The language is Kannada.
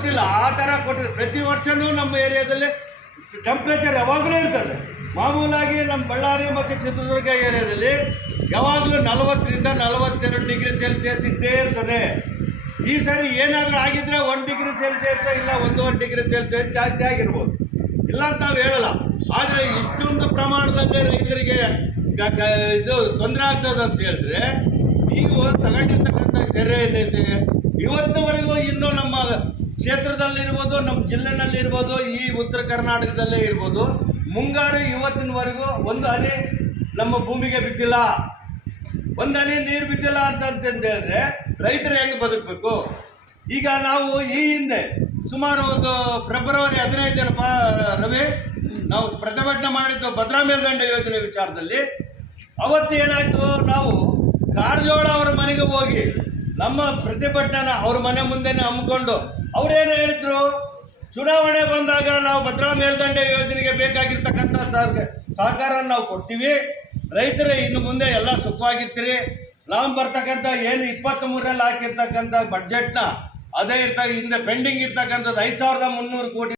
ಕೊಟ್ಟಿಲ್ಲ, ಆ ಥರ ಕೊಟ್ಟಿಲ್ಲ. ಪ್ರತಿ ವರ್ಷವೂ ನಮ್ಮ ಏರಿಯಾದಲ್ಲಿ ಟೆಂಪ್ರೇಚರ್ ಯಾವಾಗಲೂ ಇರ್ತದೆ. ಮಾಮೂಲಾಗಿ ನಮ್ಮ ಬಳ್ಳಾರಿ ಮತ್ತು ಚಿತ್ರದುರ್ಗ ಏರಿಯಾದಲ್ಲಿ ಯಾವಾಗಲೂ 40ರಿಂದ 42 ಡಿಗ್ರಿ ಸೆಲ್ಸಿಯಸ್ ಇದ್ದೇ ಇರ್ತದೆ. ಈ ಸರಿ ಏನಾದರೂ ಆಗಿದ್ರೆ 1 ಡಿಗ್ರಿ ಸೆಲ್ಸಿಯಸ್ ಇಲ್ಲ 1.5 ಡಿಗ್ರಿ ಸೆಲ್ಸಿಯಸ್ ಜಾಸ್ತಿ ಆಗಿರ್ಬೋದು, ಇಲ್ಲ ಅಂತ ನಾವು ಹೇಳಲ್ಲ. ಆದರೆ ಇಷ್ಟೊಂದು ಪ್ರಮಾಣದಲ್ಲಿ ರೈತರಿಗೆ ಇದು ತೊಂದರೆ ಆಗ್ತದೆ ಅಂತ ಹೇಳಿದ್ರೆ ನೀವು ತಗೊಂಡಿರ್ತಕ್ಕಂಥ ಚರ್ಯೆ ಏನೈತೆ ಇವತ್ತುವರೆಗೂ ಇನ್ನೂ ನಮ್ಮ ಕ್ಷೇತ್ರದಲ್ಲಿರ್ಬೋದು, ನಮ್ಮ ಜಿಲ್ಲೆನಲ್ಲಿರ್ಬೋದು, ಈ ಉತ್ತರ ಕರ್ನಾಟಕದಲ್ಲೇ ಇರ್ಬೋದು, ಮುಂಗಾರು ಇವತ್ತಿನವರೆಗೂ ಒಂದು ಹನಿ ನಮ್ಮ ಭೂಮಿಗೆ ಬಿದ್ದಿಲ್ಲ. ಒಂದು ಹನಿ ನೀರು ಬಿದ್ದಿಲ್ಲ ಅಂತ ಹೇಳಿದ್ರೆ ರೈತರು ಹೆಂಗೆ ಬದುಕಬೇಕು? ಈಗ ನಾವು ಈ ಹಿಂದೆ ಸುಮಾರು ಒಂದು ಫೆಬ್ರವರಿ 15 ರವಿ ನಾವು ಪ್ರತಿಭಟನೆ ಮಾಡಿದ್ದು ಭದ್ರಾ ಮೇಲ್ದಂಡೆ ಯೋಜನೆ ವಿಚಾರದಲ್ಲಿ. ಅವತ್ತು ಏನಾಯಿತು, ನಾವು ಕಾರಜೋಳ ಅವರ ಮನೆಗೆ ಹೋಗಿ ನಮ್ಮ ಪ್ರತಿಭಟನೆನ ಅವ್ರ ಮನೆ ಮುಂದೆನೇ ಹಮ್ಮಿಕೊಂಡು ಅವರೇನು ಹೇಳಿದ್ರು, ಚುನಾವಣೆ ಬಂದಾಗ ನಾವು ಭದ್ರಾ ಮೇಲ್ದಂಡೆ ಯೋಜನೆಗೆ ಬೇಕಾಗಿರ್ತಕ್ಕಂಥ ಸಹಕಾರ ನಾವು ಕೊಡ್ತೀವಿ, ರೈತರು ಇನ್ನು ಮುಂದೆ ಎಲ್ಲ ಸುಖವಾಗಿರ್ತೀರಿ, ನಾವು ಬರ್ತಕ್ಕಂಥ ಏನು 23ರಲ್ಲಿ ಹಾಕಿರ್ತಕ್ಕಂಥ ಬಡ್ಜೆಟ್ನ ಅದೇ ಹಿಂದೆ ಪೆಂಡಿಂಗ್ ಇರ್ತಕ್ಕಂಥದ್ದು 5300 ಕೋಟಿ